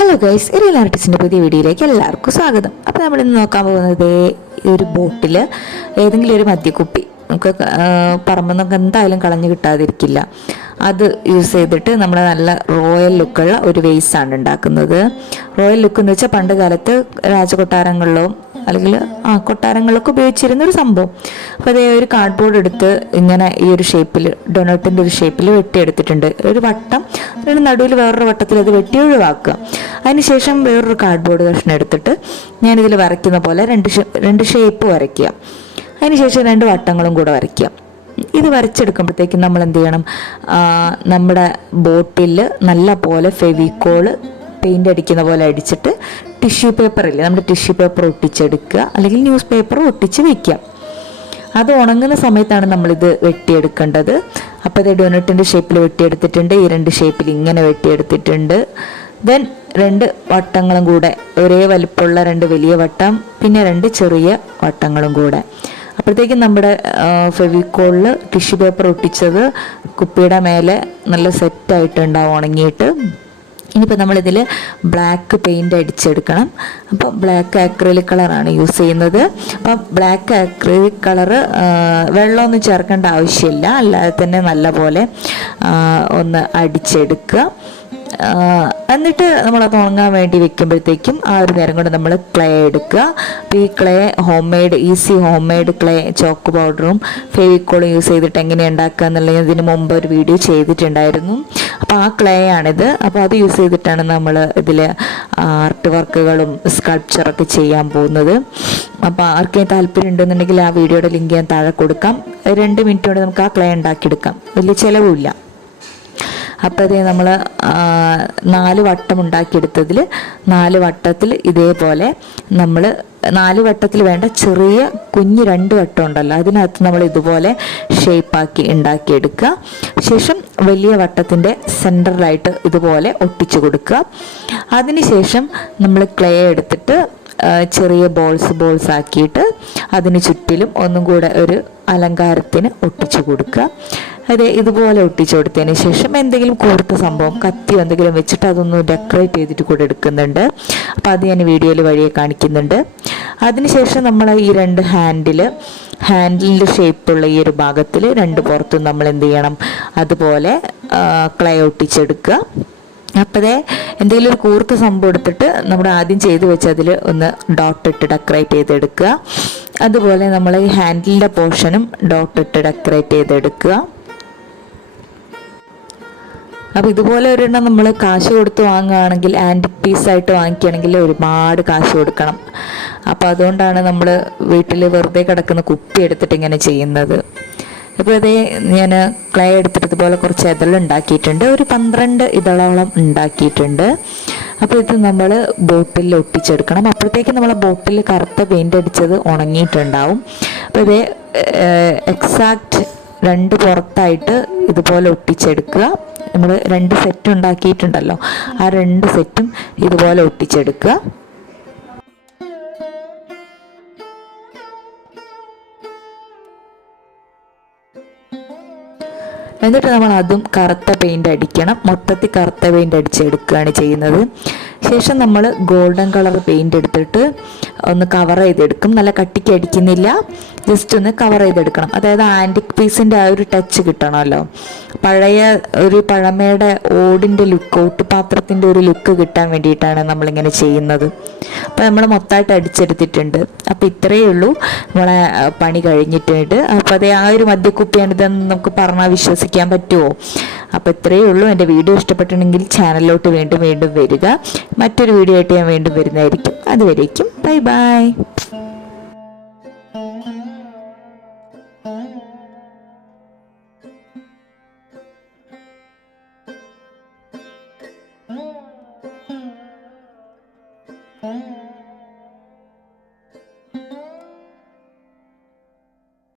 Hello guys എറിയൽ ആർട്ടിസ്റ്റിന്റെ പുതിയ വീഡിയോയിലേക്ക് എല്ലാവർക്കും സ്വാഗതം. അപ്പോൾ നമ്മൾ ഇന്ന് നോക്കാൻ പോകുന്നത് ഒരു ബോട്ടിൽ ഏതെങ്കിലും ഒരു മദ്യക്കുപ്പി. നമുക്ക് പറമ്പിൽ എന്തായാലും കളഞ്ഞു കിട്ടാതിരിക്കില്ല. അത് യൂസ് ചെയ്തിട്ട് നമ്മൾ നല്ല റോയൽ ലുക്കുള്ള ഒരു വേസാണ് ഉണ്ടാക്കുന്നത്. റോയൽ ലുക്ക് എന്ന് വെച്ചാൽ പണ്ട് കാലത്ത് രാജകൊട്ടാരങ്ങളിലോ അല്ലെങ്കിൽ ആ കൊട്ടാരങ്ങളിലൊക്കെ ഉപയോഗിച്ചിരുന്ന ഒരു സംഭവം. അപ്പോൾ അതേ ഒരു കാർഡ്ബോർഡ് എടുത്ത് ഇങ്ങനെ ഈ ഒരു ഷേപ്പിൽ ഡൊണോട്ടിന്റെ ഒരു ഷേപ്പിൽ വെട്ടിയെടുത്തിട്ടുണ്ട്. ഒരു വട്ടം അതിന് നടുവിൽ വേറൊരു വട്ടത്തിൽ അത് വെട്ടി ഒഴിവാക്കുക. അതിനുശേഷം വേറൊരു കാർഡ്ബോർഡ് കഷ്ണം എടുത്തിട്ട് ഞാനിതിൽ വരയ്ക്കുന്ന പോലെ രണ്ട് രണ്ട് ഷേപ്പ് വരയ്ക്കുക. അതിനുശേഷം രണ്ട് വട്ടങ്ങളും കൂടെ വരയ്ക്കുക. ഇത് വരച്ചെടുക്കുമ്പോഴത്തേക്കും നമ്മൾ എന്ത് ചെയ്യണം നമ്മുടെ ബോട്ടിൽ നല്ല പോലെ ഫെവിക്കോൾ പെയിന്റ് അടിക്കുന്ന പോലെ അടിച്ചിട്ട് ടിഷ്യൂ പേപ്പർ ഇല്ലേ നമ്മുടെ ടിഷ്യൂ പേപ്പർ ഒട്ടിച്ചെടുക്കുക അല്ലെങ്കിൽ ന്യൂസ് പേപ്പർ ഒട്ടിച്ച് വെക്കുക. അത് ഉണങ്ങുന്ന സമയത്താണ് നമ്മളിത് വെട്ടിയെടുക്കേണ്ടത്. അപ്പോൾ ഇത് ഡൊനട്ടിന്റെ ഷേപ്പിൽ വെട്ടിയെടുത്തിട്ടുണ്ട് ഈ രണ്ട് ഷേപ്പിൽ ഇങ്ങനെ വെട്ടിയെടുത്തിട്ടുണ്ട്. ദെൻ രണ്ട് വട്ടങ്ങളും കൂടെ ഒരേ വലിപ്പമുള്ള രണ്ട് വലിയ വട്ടം പിന്നെ രണ്ട് ചെറിയ വട്ടങ്ങളും കൂടെ. അപ്പോഴത്തേക്കും നമ്മുടെ ഫെവിക്കോളിൽ ടിഷ്യൂ പേപ്പർ ഒട്ടിച്ചത് കുപ്പിയുടെ മേലെ നല്ല സെറ്റായിട്ടുണ്ടാവും ഉണങ്ങിയിട്ട്. ഇനിയിപ്പോൾ നമ്മളിതിൽ ബ്ലാക്ക് പെയിന്റ് അടിച്ചെടുക്കണം. അപ്പോൾ ബ്ലാക്ക് ആക്രിലിക് കളറാണ് യൂസ് ചെയ്യുന്നത്. അപ്പോൾ ബ്ലാക്ക് ആക്രിലിക് കളറ് വെള്ളമൊന്നും ചേർക്കേണ്ട ആവശ്യമില്ല. അല്ലാതെ തന്നെ നല്ല പോലെ ഒന്ന് അടിച്ചെടുക്കുക. എന്നിട്ട് നമ്മൾ അത് ഉണങ്ങാൻ വേണ്ടി വെക്കുമ്പോഴത്തേക്കും ആ ഒരു നേരം കൊണ്ട് നമ്മൾ ക്ലേ എടുക്കുക. അപ്പോൾ ഈ clay home made easy home made clay chalk പൗഡറും ഫെവിക്കോളും യൂസ് ചെയ്തിട്ട് എങ്ങനെ ഉണ്ടാക്കുക എന്നുള്ളത് ഇതിന് മുമ്പ് ഒരു വീഡിയോ ചെയ്തിട്ടുണ്ടായിരുന്നു. അപ്പോൾ ആ ക്ലേ ആണിത് അപ്പോൾ അത് യൂസ് ചെയ്തിട്ടാണ് നമ്മൾ ഇതിൽ ആർട്ട് വർക്കുകളും സ്കൾപ്ചറൊക്കെ ചെയ്യാൻ പോകുന്നത്. അപ്പോൾ ആർക്കും താല്പര്യം ഉണ്ടെന്നുണ്ടെങ്കിൽ ആ വീഡിയോയുടെ ലിങ്ക് ഞാൻ താഴെ കൊടുക്കാം. രണ്ട് മിനിറ്റ് കൊണ്ട് നമുക്ക് ആ ക്ലേ ഉണ്ടാക്കിയെടുക്കാം. വലിയ ചിലവുമില്ല. അപ്പോൾ അതേ നമ്മൾ നാല് വട്ടം ഉണ്ടാക്കിയെടുത്തതിൽ നാല് വട്ടത്തിൽ ഇതേപോലെ നമ്മൾ നാല് വട്ടത്തിൽ വേണ്ട ചെറിയ കുഞ്ഞ് രണ്ട് വട്ടം ഉണ്ടല്ലോ. അതിനകത്ത് നമ്മൾ ഇതുപോലെ ഷേപ്പാക്കി ഉണ്ടാക്കിയെടുക്കുക. ശേഷം വലിയ വട്ടത്തിന്റെ സെന്ററിലായിട്ട് ഇതുപോലെ ഒട്ടിച്ചു കൊടുക്കുക. അതിനുശേഷം നമ്മൾ ക്ലേ എടുത്തിട്ട് ചെറിയ ബോൾസ് ബോൾസ് ആക്കിയിട്ട് അതിന് ചുറ്റിലും ഒന്നും കൂടെ ഒരു അലങ്കാരത്തിന് ഒട്ടിച്ചു കൊടുക്കുക. അതെ ഇതുപോലെ ഒട്ടിച്ചു കൊടുത്തതിന് ശേഷം എന്തെങ്കിലും കൂർത്ത സംഭവം കത്തി എന്തെങ്കിലും വെച്ചിട്ട് അതൊന്ന് ഡെക്കറേറ്റ് ചെയ്തിട്ട് കൂടെ എടുക്കുന്നുണ്ട്. അപ്പോൾ അത് ഞാൻ വീഡിയോയിൽ വഴിയെ കാണിക്കുന്നുണ്ട്. അതിനുശേഷം നമ്മൾ ഈ രണ്ട് ഹാൻഡിൽ ഹാൻഡിലിന്റെ ഷേപ്പുള്ള ഈ ഒരു ഭാഗത്തിൽ രണ്ട് പുറത്തും നമ്മൾ എന്ത് ചെയ്യണം? അതുപോലെ ക്ലേ ഒട്ടിച്ചെടുക്കുക. അപ്പോഴേ എന്തെങ്കിലും ഒരു കൂർത്ത സംഭവം എടുത്തിട്ട് നമ്മൾ ആദ്യം ചെയ്ത് വെച്ച് അതിൽ ഒന്ന് ഡോട്ട് ഇട്ട് ഡെക്കറേറ്റ് ചെയ്തെടുക്കുക. അതുപോലെ നമ്മൾ ഈ ഹാൻഡിലിന്റെ പോർഷനും ഡോട്ട് ഇട്ട് ഡെക്കറേറ്റ് ചെയ്തെടുക്കുക. അപ്പോൾ ഇതുപോലെ ഒരെണ്ണം നമ്മൾ കാശ് കൊടുത്ത് വാങ്ങുകയാണെങ്കിൽ ആന്റിക് പീസായിട്ട് വാങ്ങിക്കുകയാണെങ്കിൽ ഒരുപാട് കാശ് കൊടുക്കണം. അപ്പോൾ അതുകൊണ്ടാണ് നമ്മൾ വീട്ടിൽ വെറുതെ കിടക്കുന്ന കുപ്പി എടുത്തിട്ട് ഇങ്ങനെ ചെയ്യുന്നത്. അപ്പോൾ അതേ ഞാൻ ക്ലേ എടുത്തിട്ട് കുറച്ച് ഇതൾ ഉണ്ടാക്കിയിട്ടുണ്ട്. ഒരു പന്ത്രണ്ട് ഇതളോളം ഉണ്ടാക്കിയിട്ടുണ്ട്. അപ്പോൾ ഇത് നമ്മൾ ബോട്ടിൽ ഒട്ടിച്ചെടുക്കണം. അപ്പോഴത്തേക്ക് നമ്മൾ ബോട്ടിൽ കറുത്ത പെയിന്റ് അടിച്ചത് ഉണങ്ങിയിട്ടുണ്ടാവും. അപ്പോൾ ഇതേ എക്സാക്റ്റ് രണ്ട് പുറത്തായിട്ട് ഇതുപോലെ ഒട്ടിച്ചെടുക്കുക. നമ്മൾ രണ്ട് സെറ്റ് ഉണ്ടാക്കിയിട്ടുണ്ടല്ലോ. ആ രണ്ട് സെറ്റും ഇതുപോലെ ഒട്ടിച്ചെടുക്കുക. എന്നിട്ട് നമ്മൾ അതും കറുത്ത പെയിന്റ് അടിക്കണം. മൊത്തത്തിൽ കറുത്ത പെയിന്റ് അടിച്ചെടുക്കുകയാണ് ചെയ്യുന്നത്. ശേഷം നമ്മൾ ഗോൾഡൻ കളർ പെയിന്റ് എടുത്തിട്ട് ഒന്ന് കവർ ചെയ്തെടുക്കും. നല്ല കട്ടിക്ക് അടിക്കുന്നില്ല. ജസ്റ്റ് ഒന്ന് കവർ ചെയ്തെടുക്കണം. അതായത് ആന്റിക് പീസിന്റെ ആ ഒരു ടച്ച് കിട്ടണമല്ലോ. പഴയ ഒരു പഴമയുടെ ഓടിന്റെ ലുക്ക് ഓട്ടുപാത്രത്തിന്റെ ഒരു ലുക്ക് കിട്ടാൻ വേണ്ടിയിട്ടാണ് നമ്മളിങ്ങനെ ചെയ്യുന്നത്. അപ്പോൾ നമ്മൾ മൊത്തമായിട്ട് അടിച്ചെടുത്തിട്ടുണ്ട്. അപ്പോൾ ഇത്രയേ ഉള്ളൂ. നമ്മളെ പണി കഴിഞ്ഞിട്ടുണ്ട്. അപ്പോൾ അതേ ആ ഒരു മദ്യക്കുപ്പിയാണ് ഇതെന്ന് നമുക്ക് പറഞ്ഞാൽ വിശ്വസിക്കാൻ പറ്റുമോ അപ്പോൾ ഇത്രയേ ഉള്ളൂ. എന്റെ വീഡിയോ ഇഷ്ടപ്പെട്ടിട്ടുണ്ടെങ്കിൽ ചാനലിലോട്ട് വീണ്ടും വീണ്ടും വരിക. മറ്റൊരു വീഡിയോ ആയിട്ട് ഞാൻ വീണ്ടും വരുന്നതായിരിക്കും. അതുവരേക്കും. Bye bye.